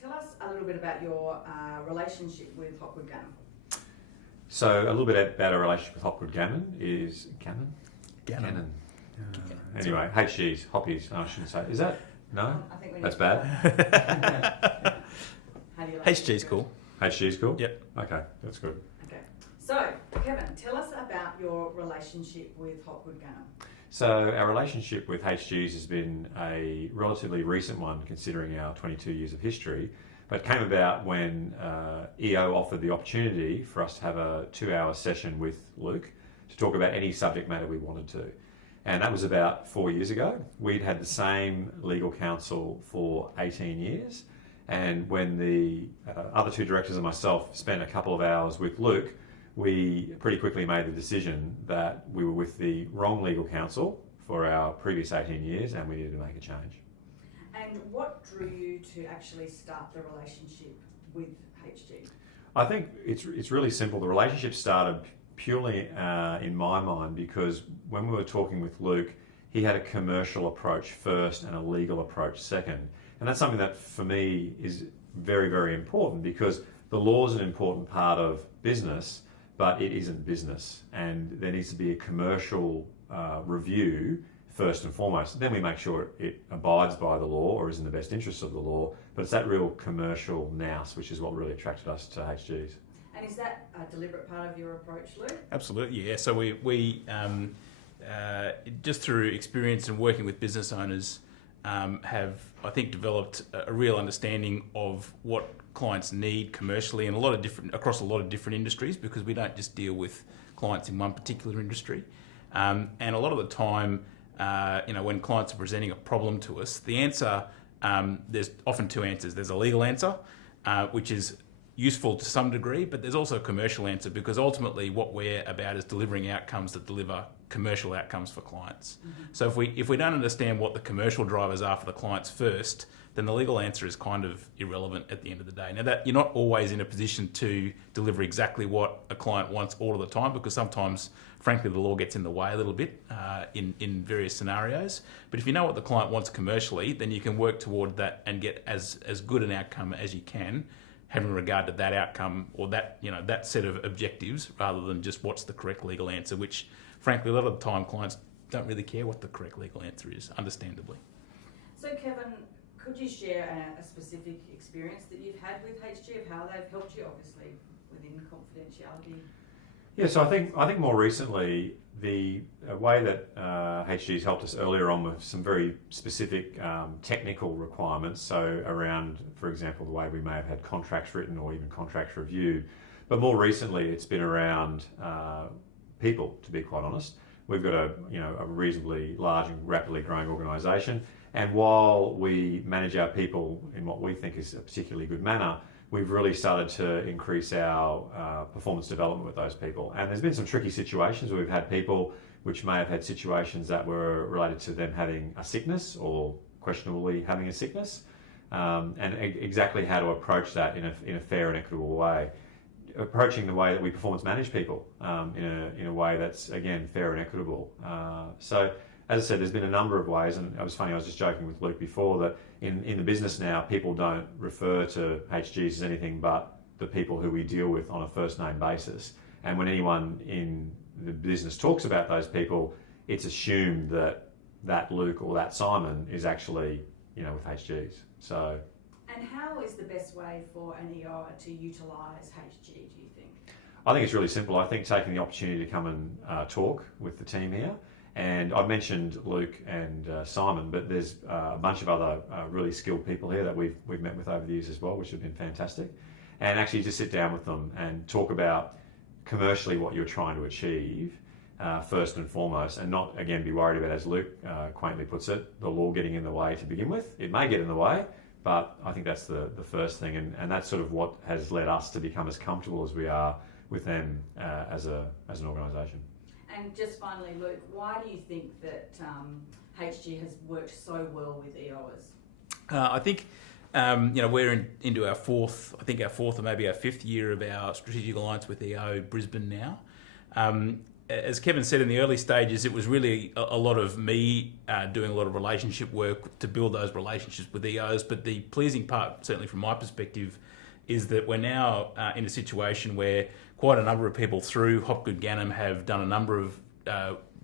tell us a little bit about your relationship with HopgoodGanim. So a little bit about our relationship with HopgoodGanim is Ganim. Anyway, HGs, Hoppies. I shouldn't say. Is that no? I think we That's need bad. How do you like HG's cool. HG's cool. Yep. Okay, that's good. Okay. So, Kevin, tell us about your relationship with HopgoodGanim. So our relationship with HGs has been a relatively recent one, considering our 22 years of history. But it came about when EO offered the opportunity for us to have a 2-hour session with Luke to talk about any subject matter we wanted to. And that was about 4 years ago. We'd had the same legal counsel for 18 years. And when the other two directors and myself spent a couple of hours with Luke, we pretty quickly made the decision that we were with the wrong legal counsel for our previous 18 years and we needed to make a change. And what drew you to actually start the relationship with HG? I think it's really simple. The relationship started purely in my mind because when we were talking with Luke, he had a commercial approach first and a legal approach second. And that's something that for me is very, very important because the law is an important part of business, but it isn't business. And there needs to be a commercial review first and foremost. Then we make sure it abides by the law or is in the best interests of the law. But it's that real commercial nous, which is what really attracted us to HGs. And is that a deliberate part of your approach, Luke? Absolutely, yeah. So we just through experience and working with business owners, have, I think, developed a real understanding of what clients need commercially and across a lot of different industries, because we don't just deal with clients in one particular industry. And a lot of the time, when clients are presenting a problem to us, the answer, there's often two answers. There's a legal answer, which is useful to some degree, but there's also a commercial answer, because ultimately what we're about is delivering outcomes that deliver commercial outcomes for clients. Mm-hmm. So if we don't understand what the commercial drivers are for the clients first, then the legal answer is kind of irrelevant at the end of the day. Now, that you're not always in a position to deliver exactly what a client wants all of the time, because sometimes, frankly, the law gets in the way a little bit in various scenarios. But if you know what the client wants commercially, then you can work toward that and get as good an outcome as you can, having regard to that outcome or that set of objectives, rather than just what's the correct legal answer, which, frankly, a lot of the time clients don't really care what the correct legal answer is, understandably. So, Kevin, could you share a specific experience that you've had with HG of how they've helped you, obviously within confidentiality? Yeah, so I think more recently the way that HG's helped us earlier on with some very specific technical requirements, so around, for example, the way we may have had contracts written or even contracts reviewed. But more recently, it's been around people, to be quite honest. We've got a reasonably large and rapidly growing organisation, and while we manage our people in what we think is a particularly good manner, we've really started to increase our performance development with those people. And there's been some tricky situations where we've had people which may have had situations that were related to them having a sickness or questionably having a sickness, and exactly how to approach that in a fair and equitable way. Approaching the way that we performance manage people in a way that's, again, fair and equitable. So, as I said, there's been a number of ways, and it was funny, I was just joking with Luke before that in the business now, people don't refer to HGs as anything but the people who we deal with on a first name basis. And when anyone in the business talks about those people, it's assumed that Luke or that Simon is actually, with HGs. So. And how is the best way for an EO to utilise HG, do you think? I think it's really simple. I think taking the opportunity to come and talk with the team here. And I've mentioned Luke and Simon, but there's a bunch of other really skilled people here that we've met with over the years as well, which have been fantastic. And actually just sit down with them and talk about commercially what you're trying to achieve first and foremost, and not, again, be worried about, as Luke quaintly puts it, the law getting in the way to begin with. It may get in the way, but I think that's the first thing. And that's sort of what has led us to become as comfortable as we are with them as an organisation. And just finally, Luke, why do you think that HG has worked so well with EOers? I think we're into our fourth or maybe our fifth year of our strategic alliance with EO Brisbane now. as Kevin said in the early stages, it was really a lot of me doing a lot of relationship work to build those relationships with EOs. But the pleasing part, certainly from my perspective, is that we're now in a situation where quite a number of people through HopgoodGanim have done a number of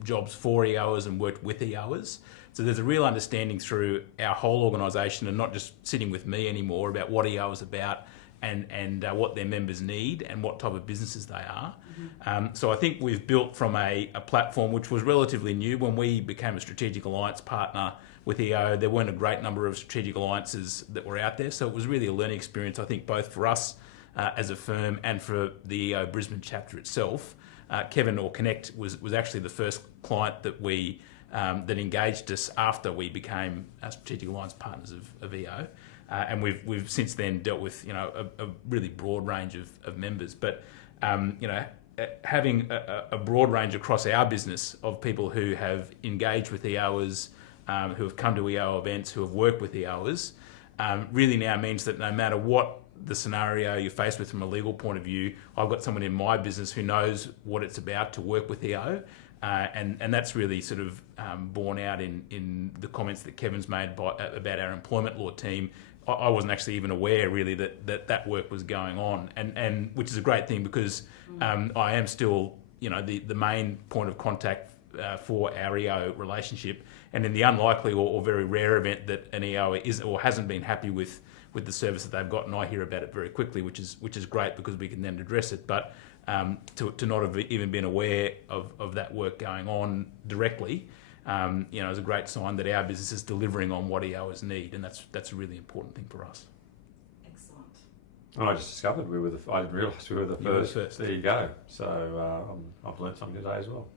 jobs for EOs and worked with EOs. So there's a real understanding through our whole organisation, and not just sitting with me anymore, about what EO is about and what their members need and what type of businesses they are. So I think we've built from a platform which was relatively new. When we became a strategic alliance partner with EO, there weren't a great number of strategic alliances that were out there. So it was really a learning experience, I think, both for us as a firm and for the EO Brisbane chapter itself. Kevin or Connect was actually the first client that we that engaged us after we became strategic alliance partners of EO. And we've since then dealt with a really broad range of members, but having a broad range across our business of people who have engaged with EOers, who have come to EO events, who have worked with EOers, really now means that no matter what the scenario you're faced with from a legal point of view, I've got someone in my business who knows what it's about to work with EO. And that's really sort of borne out in the comments that Kevin's made about our employment law team. I wasn't actually even aware really that work was going on, and which is a great thing, because I am still the main point of contact for our EO relationship. And in the unlikely or very rare event that an EO is or hasn't been happy with the service that they've got, and I hear about it very quickly, which is great, because we can then address it. But to not have even been aware of that work going on directly, is a great sign that our business is delivering on what EOers need, and that's a really important thing for us. Excellent. And I just discovered I didn't realise we were the first. There you go. So I've learnt something today as well.